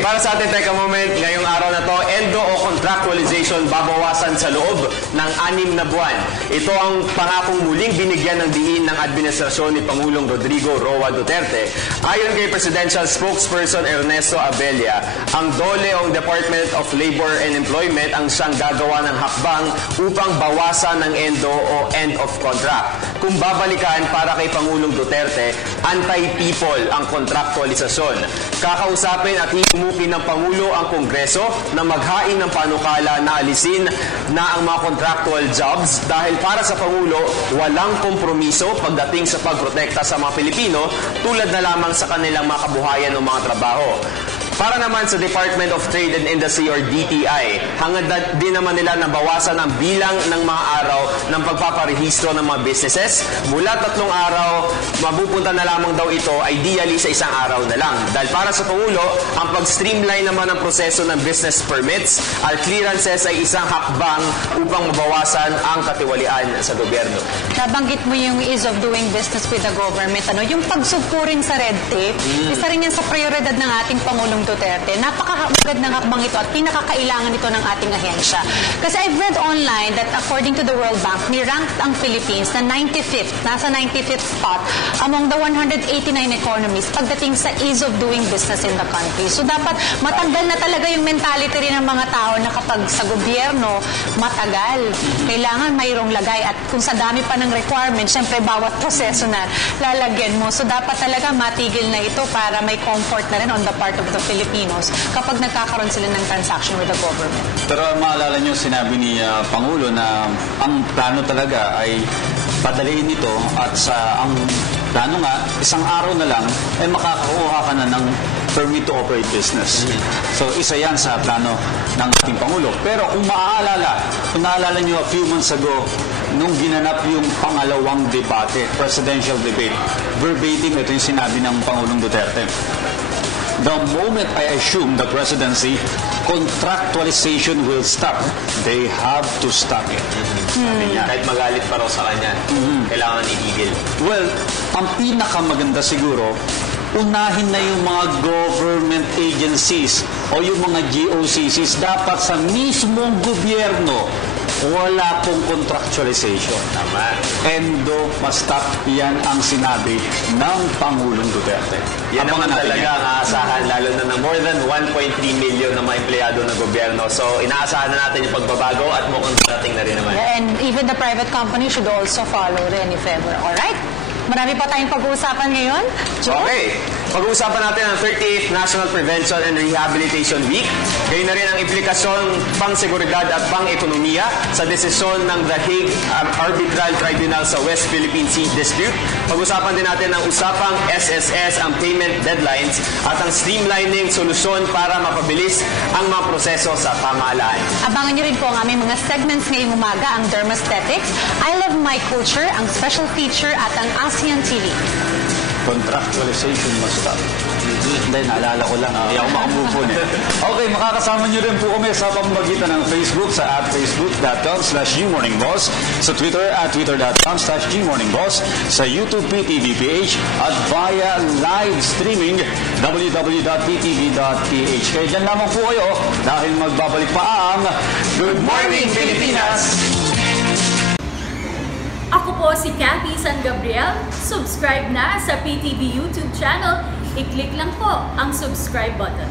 Okay, para sa ating Teka Moment, ngayong araw na to, endo o contractualization babawasan sa loob ng 6 na buwan. Ito ang pangakong muling binigyan ng diin ng administrasyon ni Pangulong Rodrigo Roa Duterte. Ayon kay Presidential Spokesperson Ernesto Abella, ang DOLE o Department of Labor and Employment ang siyang gagawa ng hakbang upang bawasan ng endo o end of contract. Kung babalikan para kay Pangulong Duterte, anti-people ang kontraktualisasyon. Kakausapin at hihumukin ng Pangulo ang Kongreso na maghain ng panukala na alisin na ang mga contractual jobs dahil para sa Pangulo, walang kompromiso pagdating sa pagprotekta sa mga Pilipino tulad na lamang sa kanilang mga kabuhayan o mga trabaho. Para naman sa Department of Trade and Industry or DTI, hangad din naman nila na bawasan ang bilang ng mga araw ng pagpaparehistro ng mga businesses. Mula 3 araw, mapupunta na lamang daw ito ideally sa 1 araw na lang. Dahil para sa Pangulo, ang pag-streamline naman ng proseso ng business permits at clearances ay isang hakbang upang mabawasan ang katiwalian sa gobyerno. Nabanggit mo yung ease of doing business with the government. Yung pagsugpurin sa red tape, isa rin yan sa prioridad ng ating Pangulong Duterte. Napakagandang hakbang ito at pinakakailangan ito ng ating ahensya. Kasi I've read online that according to the World Bank, ni-ranked ang Philippines na 95th, nasa 95th spot among the 189 economies pagdating sa ease of doing business in the country. So dapat matanggal na talaga yung mentality rin ng mga tao na kapag sa gobyerno, matagal. Kailangan mayroong lagay at kung sa dami pa ng requirements, syempre bawat proseso na lalagyan mo. So dapat talaga matigil na ito para may comfort na rin on the part of the Filipinos kapag nagkakaroon sila ng transaction with the government. Pero maalala nyo, sinabi ni Pangulo na ang plano talaga ay padaliin ito at sa ang plano nga, 1 araw na lang ay makakakuha ka na ng permit to operate business. So isa yan sa plano ng ating Pangulo. Pero kung naalala nyo a few months ago, nung ginanap yung pangalawang debate, presidential debate, verbatim ito yung sinabi ng Pangulong Duterte. The moment I assume the presidency, contractualization will stop. They have to stop it. Kahit magalit pa raw sa kanya, kailangan igigil. Well, ang pinakamaganda siguro, unahin na yung mga government agencies o yung mga GOCCs. Dapat sa mismong gobyerno, wala pong contractualization. Tama. Endo, must-stop. Yan ang sinabi ng Pangulong Duterte. Yan naman talaga ang aasahan, lalo na ng more than 1.3 million na mga empleyado ng gobyerno. So, inaasahan na natin yung pagbabago at mukhang darating na rin naman. And even the private company should also follow rin if ever. Alright? Marami pa tayong pag-uusapan ngayon. Joe? Okay. Pag-uusapan natin ang 38th National Prevention and Rehabilitation Week. Gayun na rin ang implikasyon pang-seguridad at pang-ekonomiya sa desisyon ng The Hague Arbitral Tribunal sa West Philippine Sea Dispute. Pag-uusapan din natin ang usapang SSS, ang payment deadlines at ang streamlining solusyon para mapabilis ang mga proseso sa pamahalaan. Abangan niyo rin po ang aming mga segments ngayong umaga, ang Dermasthetics, I Love My Culture, ang special feature at ang ASEAN TV. Contractualization must stop. Hindi, naalala ko lang. Hindi ako makamove on. Okay, makakasama nyo rin po kami sa pamamagitan ng Facebook sa facebook.com/GMorningBoss, sa Twitter @twitter.com/GMorningBoss, sa YouTube PTV PH at via live streaming www.ptv.ph. Kaya dyan lamang po kayo dahil magbabalik pa ang Good Morning Pilipinas! Ako po si Cathy San Gabriel. Subscribe na sa PTV YouTube channel. I-click lang po ang subscribe button.